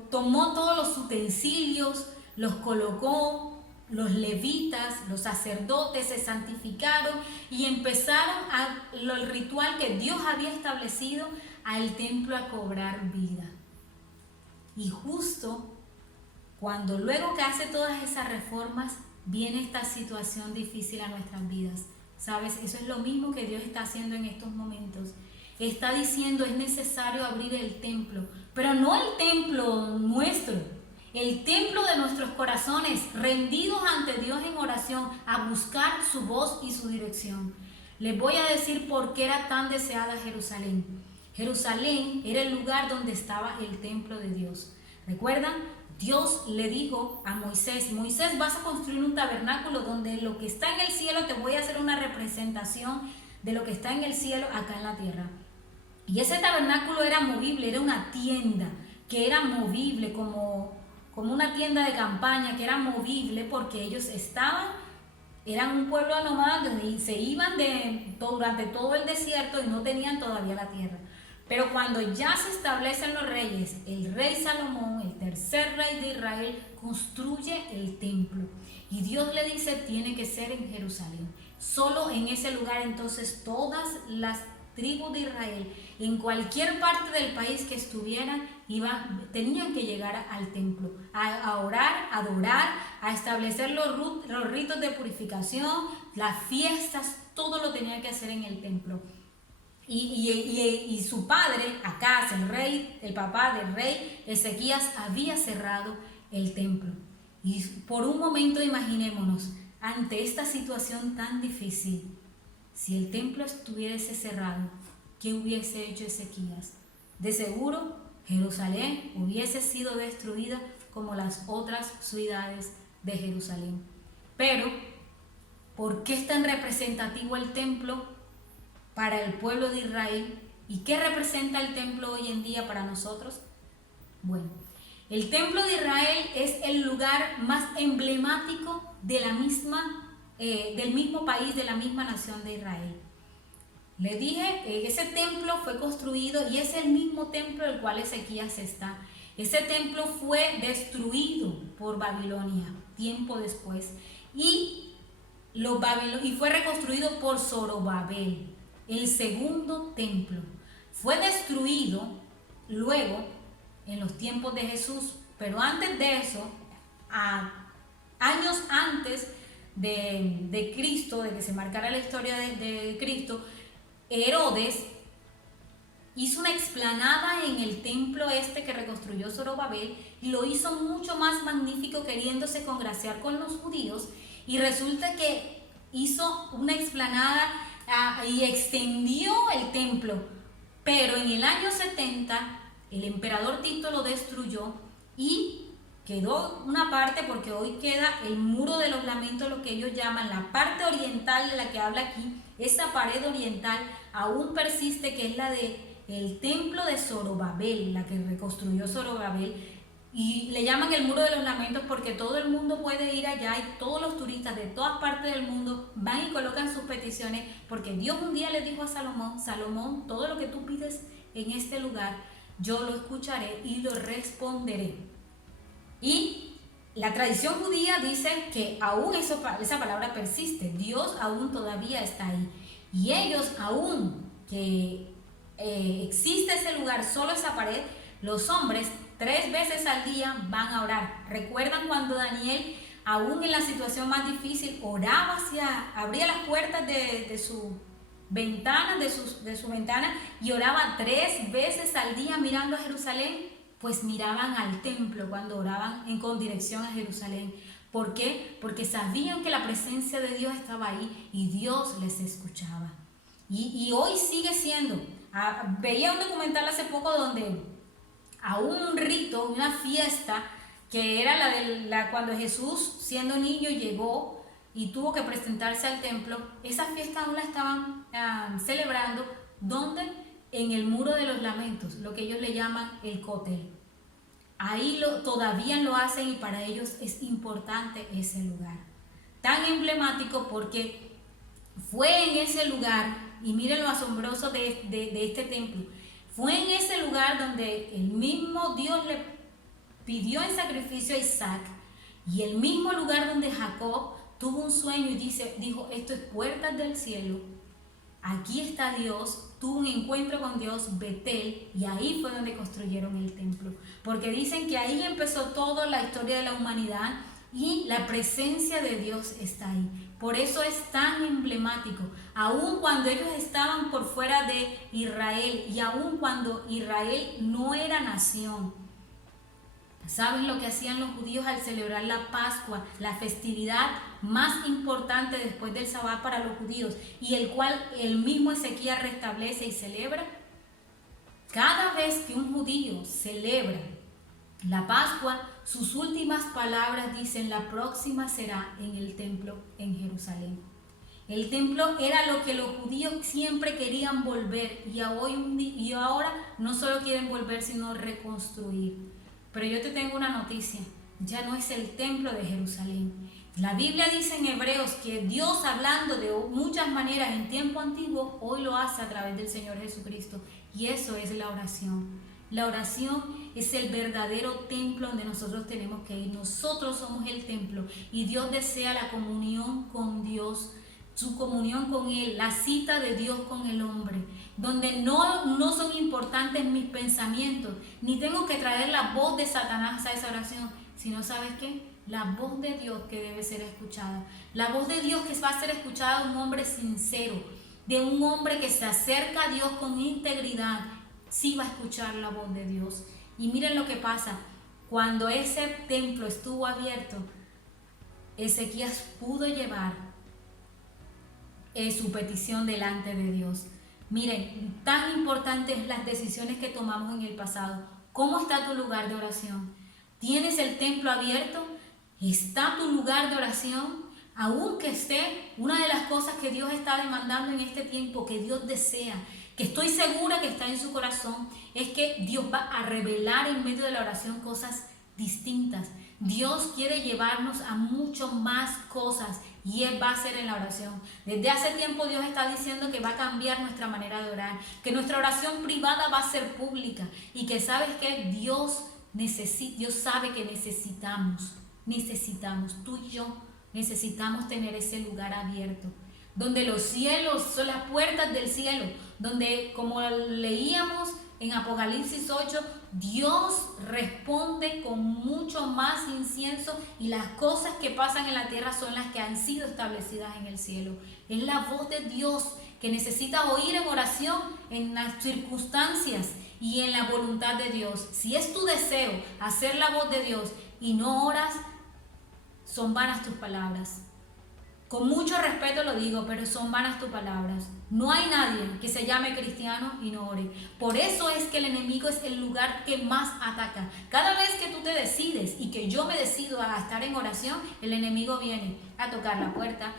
tomó todos los utensilios, los colocó, los levitas, los sacerdotes se santificaron y empezaron el ritual que Dios había establecido al templo a cobrar vida. Y justo cuando luego que hace todas esas reformas, viene esta situación difícil a nuestras vidas. ¿Sabes? Eso es lo mismo que Dios está haciendo en estos momentos. Está diciendo, es necesario abrir el templo, pero no el templo nuestro, el templo de nuestros corazones, rendidos ante Dios en oración, a buscar su voz y su dirección. Les voy a decir por qué era tan deseada Jerusalén. Jerusalén era el lugar donde estaba el templo de Dios. ¿Recuerdan? Dios le dijo a Moisés, Moisés, vas a construir un tabernáculo donde lo que está en el cielo te voy a hacer una representación de lo que está en el cielo acá en la tierra. Y ese tabernáculo era movible, era una tienda que era movible como una tienda de campaña que era movible porque ellos eran un pueblo nómada y se iban durante todo el desierto y no tenían todavía la tierra. Pero cuando ya se establecen los reyes, el rey Salomón, el tercer rey de Israel, construye el templo. Y Dios le dice, tiene que ser en Jerusalén. Solo en ese lugar entonces todas las tribus de Israel, en cualquier parte del país que estuvieran, tenían que llegar al templo, a orar, a adorar, a establecer los ritos de purificación, las fiestas, todo lo tenían que hacer en el templo. Y su padre, Acaz, el papá del rey Ezequías, había cerrado el templo. Y por un momento imaginémonos, ante esta situación tan difícil, si el templo estuviese cerrado, ¿qué hubiese hecho Ezequías? De seguro, Jerusalén hubiese sido destruida como las otras ciudades de Jerusalén. Pero, ¿por qué es tan representativo el templo para el pueblo de Israel? ¿Y qué representa el templo hoy en día para nosotros? Bueno, el templo de Israel es el lugar más emblemático del mismo país, de la misma nación de Israel. Les dije, ese templo fue construido y es el mismo templo del cual Ezequías está. Ese templo fue destruido por Babilonia tiempo después y fue reconstruido por Zorobabel. El segundo templo fue destruido luego en los tiempos de Jesús, pero antes de eso, años antes de Cristo, de que se marcara la historia de Cristo, Herodes hizo una explanada en el templo este que reconstruyó Zorobabel y lo hizo mucho más magnífico, queriéndose congraciar con los judíos, y resulta que hizo una explanada y extendió el templo, pero en el año 70 el emperador Tito lo destruyó y quedó una parte, porque hoy queda el muro de los lamentos, lo que ellos llaman la parte oriental de la que habla aquí. Esa pared oriental aún persiste, que es la de el templo de Zorobabel, la que reconstruyó Zorobabel, y le llaman el muro de los lamentos porque todo el mundo puede ir allá y todos los turistas de todas partes del mundo van y colocan sus peticiones, porque Dios un día le dijo a Salomón: Salomón, todo lo que tú pides en este lugar, yo lo escucharé y lo responderé. Y la tradición judía dice que aún esa palabra persiste, Dios aún todavía está ahí, y ellos aún que existe ese lugar, solo esa pared, los hombres 3 veces al día van a orar. ¿Recuerdan cuando Daniel, aún en la situación más difícil, oraba abría las puertas de su ventana, de su ventana, y oraba 3 veces al día mirando a Jerusalén? Pues miraban al templo cuando oraban con dirección a Jerusalén. ¿Por qué? Porque sabían que la presencia de Dios estaba ahí y Dios les escuchaba. Y hoy sigue siendo. Veía un documental hace poco donde a un rito, una fiesta, que era cuando Jesús, siendo niño, llegó y tuvo que presentarse al templo. Esa fiesta aún la estaban celebrando, ¿dónde? En el muro de los lamentos, lo que ellos le llaman el cótel. Ahí todavía lo hacen, y para ellos es importante ese lugar. Tan emblemático porque fue en ese lugar, y miren lo asombroso de este templo, fue en ese lugar donde el mismo Dios le pidió en sacrificio a Isaac, y el mismo lugar donde Jacob tuvo un sueño y dijo: esto es puertas del cielo, aquí está Dios, tuvo un encuentro con Dios, Betel, y ahí fue donde construyeron el templo, porque dicen que ahí empezó toda la historia de la humanidad y la presencia de Dios está ahí. Por eso es tan emblemático, aun cuando ellos estaban por fuera de Israel y aun cuando Israel no era nación. ¿Saben lo que hacían los judíos al celebrar la Pascua, la festividad más importante después del Sabbat para los judíos, y el cual el mismo Ezequías restablece y celebra? Cada vez que un judío celebra la Pascua, sus últimas palabras dicen: la próxima será en el templo en Jerusalén. El templo era lo que los judíos siempre querían volver, y ahora no solo quieren volver, sino reconstruir. Pero yo te tengo una noticia: ya no es el templo de Jerusalén. La Biblia dice en Hebreos que Dios, hablando de muchas maneras en tiempo antiguo, hoy lo hace a través del Señor Jesucristo, y eso es la oración. La oración es el verdadero templo donde nosotros tenemos que ir. Nosotros somos el templo, y Dios desea la comunión con Dios, su comunión con Él, la cita de Dios con el hombre, donde no son importantes mis pensamientos, ni tengo que traer la voz de Satanás a esa oración, sino, ¿sabes qué? La voz de Dios que debe ser escuchada, la voz de Dios que va a ser escuchada de un hombre sincero, de un hombre que se acerca a Dios con integridad. Sí va a escuchar la voz de Dios. Y miren lo que pasa: cuando ese templo estuvo abierto, Ezequías pudo llevar su petición delante de Dios. Miren, tan importantes las decisiones que tomamos en el pasado. ¿Cómo está tu lugar de oración? ¿Tienes el templo abierto? ¿Está tu lugar de oración? Aunque esté, una de las cosas que Dios está demandando en este tiempo, que Dios desea, que estoy segura que está en su corazón, es que Dios va a revelar en medio de la oración cosas distintas. Dios quiere llevarnos a mucho más cosas, y Él va a hacer en la oración. Desde hace tiempo Dios está diciendo que va a cambiar nuestra manera de orar, que nuestra oración privada va a ser pública, y que, ¿sabes qué? Dios sabe que necesitamos, tú y yo necesitamos tener ese lugar abierto, donde los cielos son las puertas del cielo, donde, como leíamos en Apocalipsis 8, Dios responde con mucho más incienso y las cosas que pasan en la tierra son las que han sido establecidas en el cielo. Es la voz de Dios que necesitas oír en oración, en las circunstancias y en la voluntad de Dios. Si es tu deseo hacer la voz de Dios y no oras, son vanas tus palabras. Con mucho respeto lo digo, pero son vanas tus palabras. No hay nadie que se llame cristiano y no ore. Por eso es que el enemigo es el lugar que más ataca. Cada vez que tú te decides y que yo me decido a estar en oración, el enemigo viene a tocar la puerta,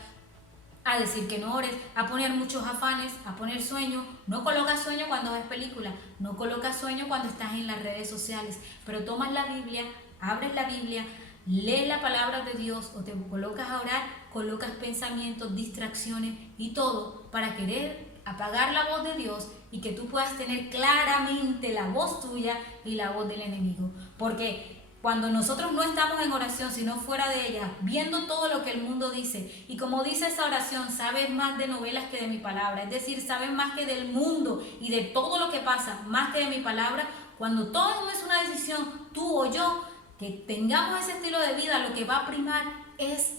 a decir que no ores, a poner muchos afanes, a poner sueño. No colocas sueño cuando ves películas, no colocas sueño cuando estás en las redes sociales, pero tomas la Biblia, abres la Biblia, lees la palabra de Dios o te colocas a orar, colocas pensamientos, distracciones y todo para querer apagar la voz de Dios y que tú puedas tener claramente la voz tuya y la voz del enemigo. Porque cuando nosotros no estamos en oración, sino fuera de ella, viendo todo lo que el mundo dice, y como dice esa oración, sabes más de novelas que de mi palabra, es decir, sabes más que del mundo y de todo lo que pasa, más que de mi palabra, cuando tomes una decisión, tú o yo, que tengamos ese estilo de vida, lo que va a primar es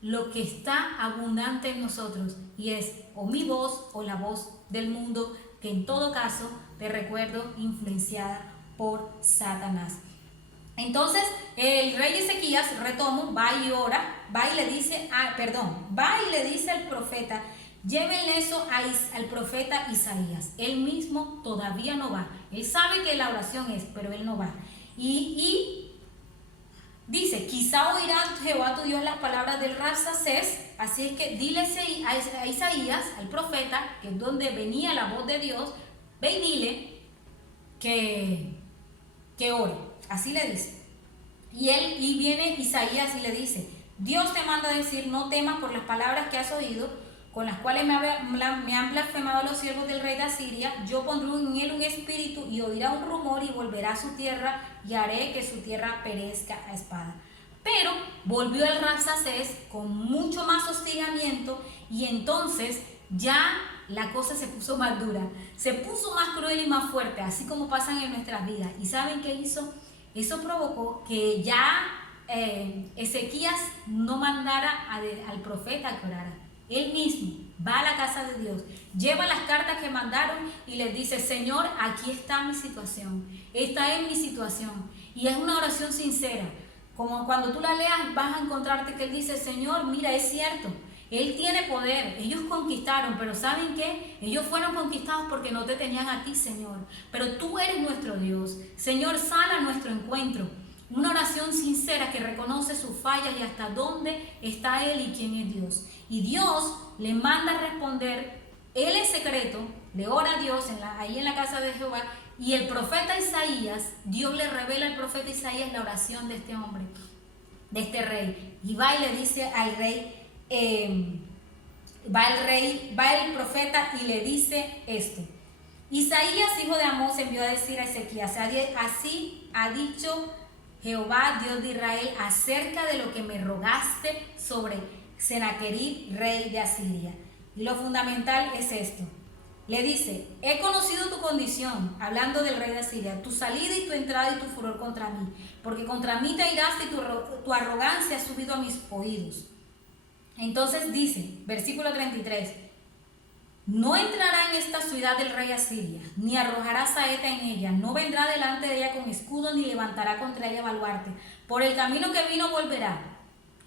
lo que está abundante en nosotros, y es o mi voz o la voz del mundo, que en todo caso, te recuerdo, influenciada por Satanás. Entonces el rey Ezequías, retomo, va y ora, va y le dice al profeta, llévenle eso al profeta Isaías. Él mismo todavía no va, él sabe que la oración es, pero él no va. Y dice, quizá oirá Jehová tu Dios las palabras del Rabsacés, así es que dile a Isaías, al profeta, que es donde venía la voz de Dios, ve y dile que ore, así le dice. Y viene Isaías y le dice, Dios te manda a decir, no temas por las palabras que has oído, con las cuales me han blasfemado los siervos del rey de Asiria. Yo pondré en él un espíritu y oirá un rumor y volverá a su tierra y haré que su tierra perezca a espada. Pero volvió el Rabsacés con mucho más hostigamiento y entonces ya la cosa se puso más dura, se puso más cruel y más fuerte, así como pasan en nuestras vidas. ¿Y saben qué hizo? Eso provocó que ya Ezequías no mandara al profeta que orara. Él mismo va a la casa de Dios, lleva las cartas que mandaron y les dice, Señor, aquí está mi situación, esta es mi situación. Y es una oración sincera, como cuando tú la leas vas a encontrarte que él dice, Señor, mira, es cierto, Él tiene poder, ellos conquistaron, pero ¿saben qué? Ellos fueron conquistados porque no te tenían a ti, Señor, pero tú eres nuestro Dios. Señor, sana nuestro encuentro. Una oración sincera que reconoce sus fallas y hasta dónde está Él y quién es Dios. Y Dios le manda a responder, Él en secreto, le ora a Dios ahí en la casa de Jehová, y el profeta Isaías, Dios le revela al profeta Isaías la oración de este hombre, de este rey. Y va y le dice al rey, va el profeta y le dice esto. Isaías, hijo de Amós, envió a decir a Ezequías, así ha dicho Jehová, Dios de Israel, acerca de lo que me rogaste sobre Sennacherib, rey de Asiria. Y lo fundamental es esto. Le dice, he conocido tu condición, hablando del rey de Asiria, tu salida y tu entrada y tu furor contra mí, porque contra mí te iraste y tu arrogancia ha subido a mis oídos. Entonces dice, versículo 33, no entrará en esta ciudad el rey Asiria, ni arrojará saeta en ella, no vendrá delante de ella con escudo, ni levantará contra ella baluarte. Por el camino que vino volverá,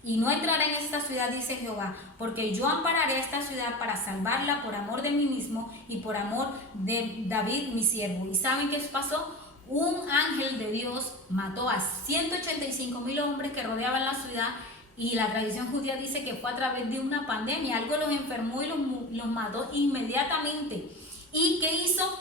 y no entrará en esta ciudad, dice Jehová, porque yo ampararé a esta ciudad para salvarla por amor de mí mismo y por amor de David mi siervo. ¿Y saben qué pasó? Un ángel de Dios mató a 185,000 hombres que rodeaban la ciudad, y la tradición judía dice que fue a través de una pandemia, algo los enfermó y los mató inmediatamente. ¿Y qué hizo?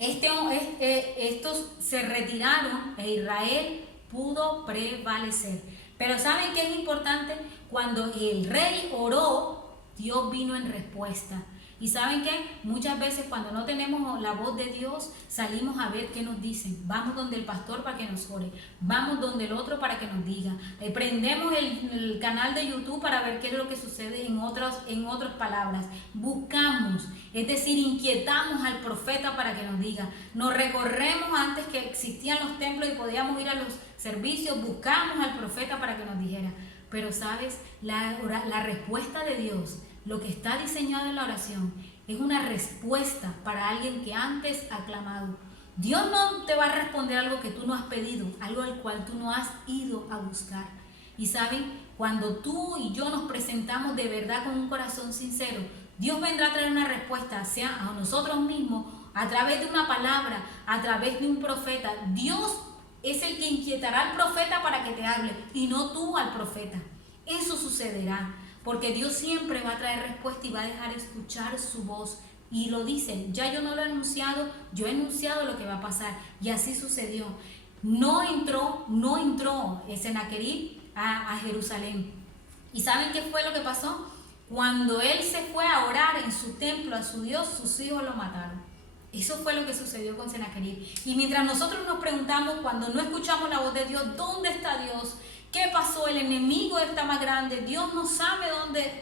Estos se retiraron e Israel pudo prevalecer. Pero ¿saben qué es importante? Cuando el rey oró, Dios vino en respuesta. Y ¿saben qué? Muchas veces cuando no tenemos la voz de Dios, salimos a ver qué nos dicen. Vamos donde el pastor para que nos ore. Vamos donde el otro para que nos diga. Prendemos el canal de YouTube para ver qué es lo que sucede en otras palabras. Buscamos, es decir, inquietamos al profeta para que nos diga. Nos recorremos antes que existían los templos y podíamos ir a los servicios. Buscamos al profeta para que nos dijera. Pero sabes, la respuesta de Dios, lo que está diseñado en la oración, es una respuesta para alguien que antes ha clamado. Dios no te va a responder algo que tú no has pedido, algo al cual tú no has ido a buscar. Y saben, cuando tú y yo nos presentamos de verdad con un corazón sincero, Dios vendrá a traer una respuesta, sea a nosotros mismos, a través de una palabra, a través de un profeta. Dios es el que inquietará al profeta para que te hable y no tú al profeta. Eso sucederá, porque Dios siempre va a traer respuesta y va a dejar escuchar su voz. Y lo dice, ya yo no lo he anunciado, yo he anunciado lo que va a pasar. Y así sucedió. No entró Sennacherib a Jerusalén. ¿Y saben qué fue lo que pasó? Cuando él se fue a orar en su templo a su Dios, sus hijos lo mataron. Eso fue lo que sucedió con Sennacherib. Y mientras nosotros nos preguntamos, cuando no escuchamos la voz de Dios, ¿dónde está Dios? ¿Qué pasó? El enemigo está más grande. Dios no sabe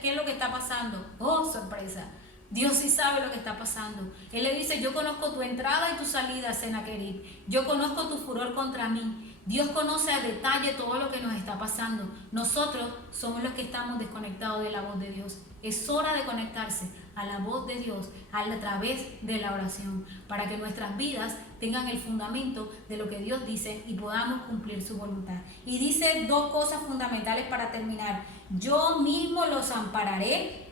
qué es lo que está pasando. Oh, sorpresa. Dios sí sabe lo que está pasando. Él le dice, yo conozco tu entrada y tu salida, Sennacherib. Yo conozco tu furor contra mí. Dios conoce a detalle todo lo que nos está pasando. Nosotros somos los que estamos desconectados de la voz de Dios. Es hora de conectarse a la voz de Dios a través de la oración, para que nuestras vidas tengan el fundamento de lo que Dios dice y podamos cumplir su voluntad. Y dice dos cosas fundamentales para terminar. Yo mismo los ampararé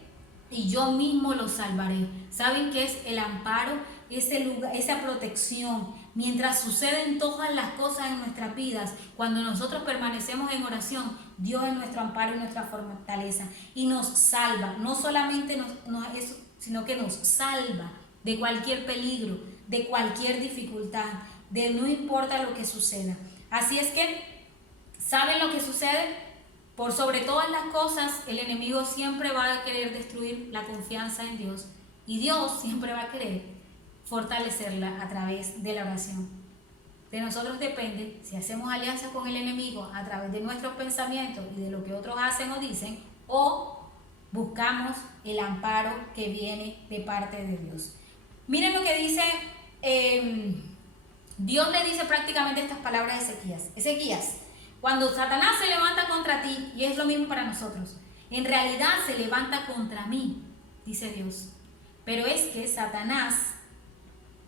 y yo mismo los salvaré. ¿Saben qué es el amparo? Ese lugar, esa protección. Mientras suceden todas las cosas en nuestras vidas, cuando nosotros permanecemos en oración, Dios es nuestro amparo y nuestra fortaleza y nos salva. No solamente eso, sino que nos salva de cualquier peligro, de cualquier dificultad, de no importa lo que suceda. Así es que, ¿saben lo que sucede? Por sobre todas las cosas, el enemigo siempre va a querer destruir la confianza en Dios y Dios siempre va a querer fortalecerla a través de la oración. De nosotros depende si hacemos alianza con el enemigo a través de nuestros pensamientos y de lo que otros hacen o dicen, o buscamos el amparo que viene de parte de Dios. Miren lo que dice, Dios le dice prácticamente estas palabras a Ezequías. Ezequías, cuando Satanás se levanta contra ti, y es lo mismo para nosotros, en realidad se levanta contra mí, dice Dios. Pero es que Satanás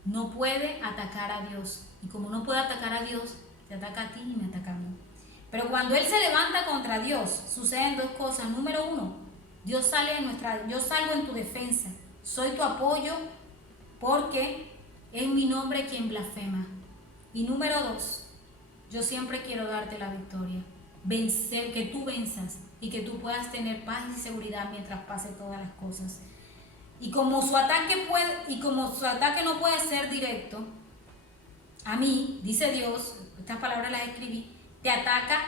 no puede atacar a Dios. Y como no puede atacar a Dios, te ataca a ti y me ataca a mí. Pero cuando Él se levanta contra Dios, suceden dos cosas. Número uno, yo salgo en tu defensa. Soy tu apoyo porque es mi nombre quien blasfema. Y número dos, yo siempre quiero darte la victoria. Vencer, que tú venzas y que tú puedas tener paz y seguridad mientras pase todas las cosas. Y como su ataque no puede ser directo, a mí, dice Dios, estas palabras las escribí, te ataca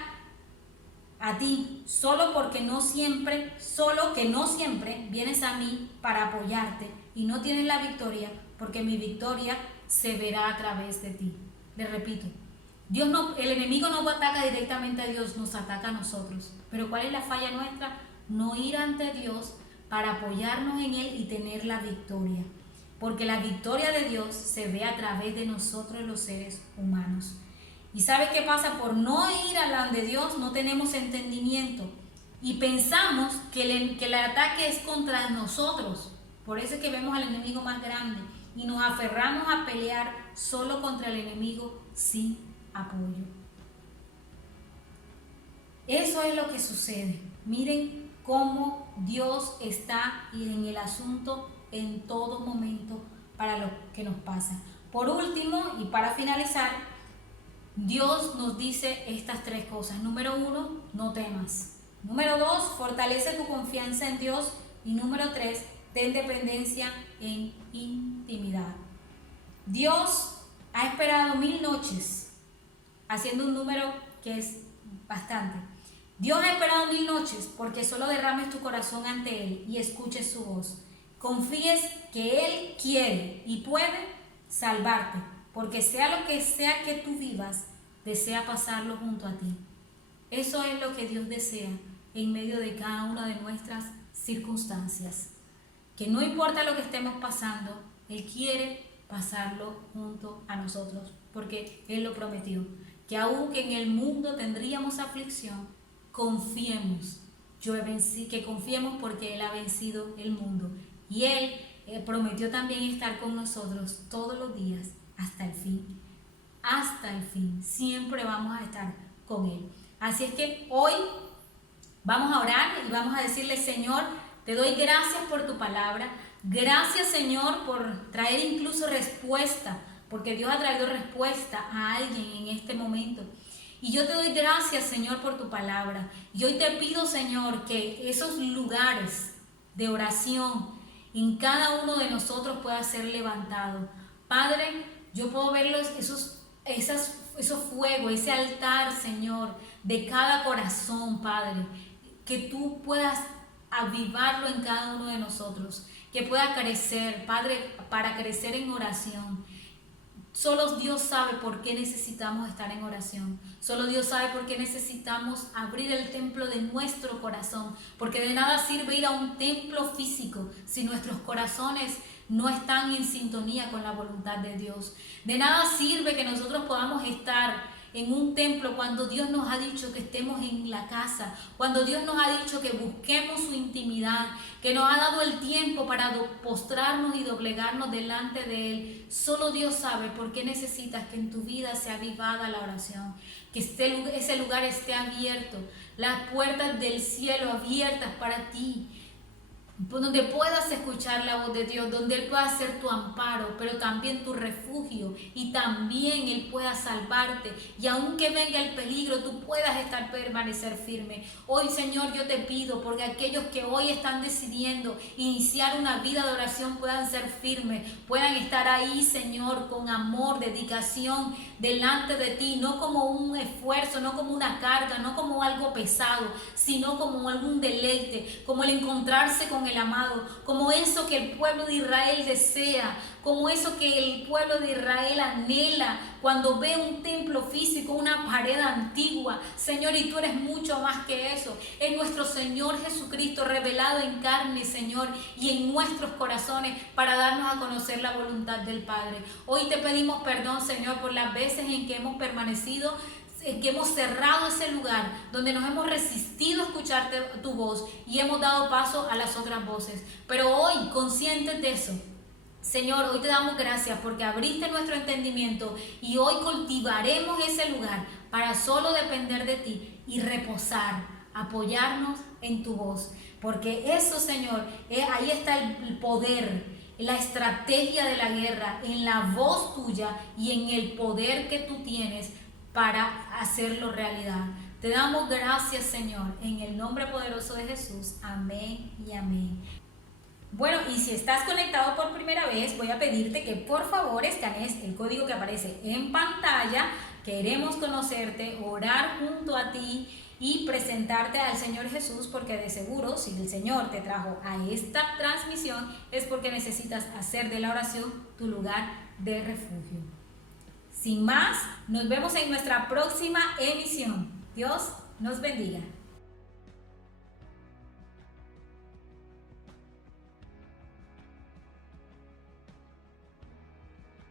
a ti, solo que no siempre vienes a mí para apoyarte y no tienes la victoria, porque mi victoria se verá a través de ti. Le repito, el enemigo no ataca directamente a Dios, nos ataca a nosotros. Pero ¿cuál es la falla nuestra? No ir ante Dios para apoyarnos en Él y tener la victoria. Porque la victoria de Dios se ve a través de nosotros los seres humanos. ¿Y sabe qué pasa? Por no ir a la de Dios no tenemos entendimiento y pensamos que el ataque es contra nosotros. Por eso es que vemos al enemigo más grande y nos aferramos a pelear solo contra el enemigo sin apoyo. Eso es lo que sucede. Miren cómo Dios está en el asunto en todo momento para lo que nos pasa. Por último, y para finalizar, Dios nos dice estas tres cosas. Número uno, no temas. Número dos, fortalece tu confianza en Dios. Y número tres, ten dependencia en intimidad. Dios ha esperado 1000 noches, haciendo un número que es bastante. Dios ha esperado 1000 noches porque solo derrames tu corazón ante Él y escuches su voz. confíes que Él quiere y puede salvarte, porque sea lo que sea que tú vivas, desea pasarlo junto a ti. Eso es lo que Dios desea en medio de cada una de nuestras circunstancias. Que no importa lo que estemos pasando, Él quiere pasarlo junto a nosotros, porque Él lo prometió. Que aunque en el mundo tendríamos aflicción, confiemos. Que confiemos porque Él ha vencido el mundo. Y Él prometió también estar con nosotros todos los días hasta el fin. Hasta el fin. Siempre vamos a estar con Él. Así es que hoy vamos a orar y vamos a decirle: Señor, te doy gracias por tu palabra. Gracias, Señor, por traer incluso respuesta, porque Dios ha traído respuesta a alguien en este momento. Y yo te doy gracias, Señor, por tu palabra. Y hoy te pido, Señor, que esos lugares de oración en cada uno de nosotros pueda ser levantado. Padre, yo puedo ver esos fuegos, ese altar, Señor, de cada corazón, Padre, que tú puedas avivarlo en cada uno de nosotros, que pueda crecer, Padre, para crecer en oración. Solo Dios sabe por qué necesitamos estar en oración. Solo Dios sabe por qué necesitamos abrir el templo de nuestro corazón. Porque de nada sirve ir a un templo físico si nuestros corazones no están en sintonía con la voluntad de Dios. De nada sirve que nosotros podamos estar en un templo cuando Dios nos ha dicho que estemos en la casa, cuando Dios nos ha dicho que busquemos su intimidad, que nos ha dado el tiempo para postrarnos y doblegarnos delante de Él. Solo Dios sabe por qué necesitas que en tu vida sea avivada la oración, que ese lugar esté abierto, las puertas del cielo abiertas para ti, donde puedas escuchar la voz de Dios, donde Él pueda ser tu amparo, pero también tu refugio, y también Él pueda salvarte, y aunque venga el peligro, tú puedas permanecer firme. Hoy, Señor, yo te pido, porque aquellos que hoy están decidiendo iniciar una vida de oración puedan ser firmes, puedan estar ahí, Señor, con amor, dedicación, delante de ti, no como un esfuerzo, no como una carga, no como algo pesado, sino como algún deleite, como el encontrarse con el amado, como eso que el pueblo de Israel desea, como eso que el pueblo de Israel anhela cuando ve un templo físico, una pared antigua. Señor, y tú eres mucho más que eso. Es nuestro Señor Jesucristo revelado en carne, Señor, y en nuestros corazones para darnos a conocer la voluntad del Padre. Hoy te pedimos perdón, Señor, por las veces en que hemos permanecido, que hemos cerrado ese lugar, donde nos hemos resistido a escucharte tu voz y hemos dado paso a las otras voces. Pero hoy, conscientes de eso, Señor, hoy te damos gracias porque abriste nuestro entendimiento y hoy cultivaremos ese lugar para solo depender de ti y reposar, apoyarnos en tu voz. Porque eso, Señor, ahí está el poder, la estrategia de la guerra, en la voz tuya y en el poder que tú tienes para hacerlo realidad. Te damos gracias, Señor, en el nombre poderoso de Jesús. Amén y amén. Bueno, y si estás conectado por primera vez, voy a pedirte que por favor escanees el código que aparece en pantalla. Queremos conocerte, orar junto a ti y presentarte al Señor Jesús, porque de seguro, si el Señor te trajo a esta transmisión, es porque necesitas hacer de la oración tu lugar de refugio. Sin más, nos vemos en nuestra próxima emisión. Dios nos bendiga.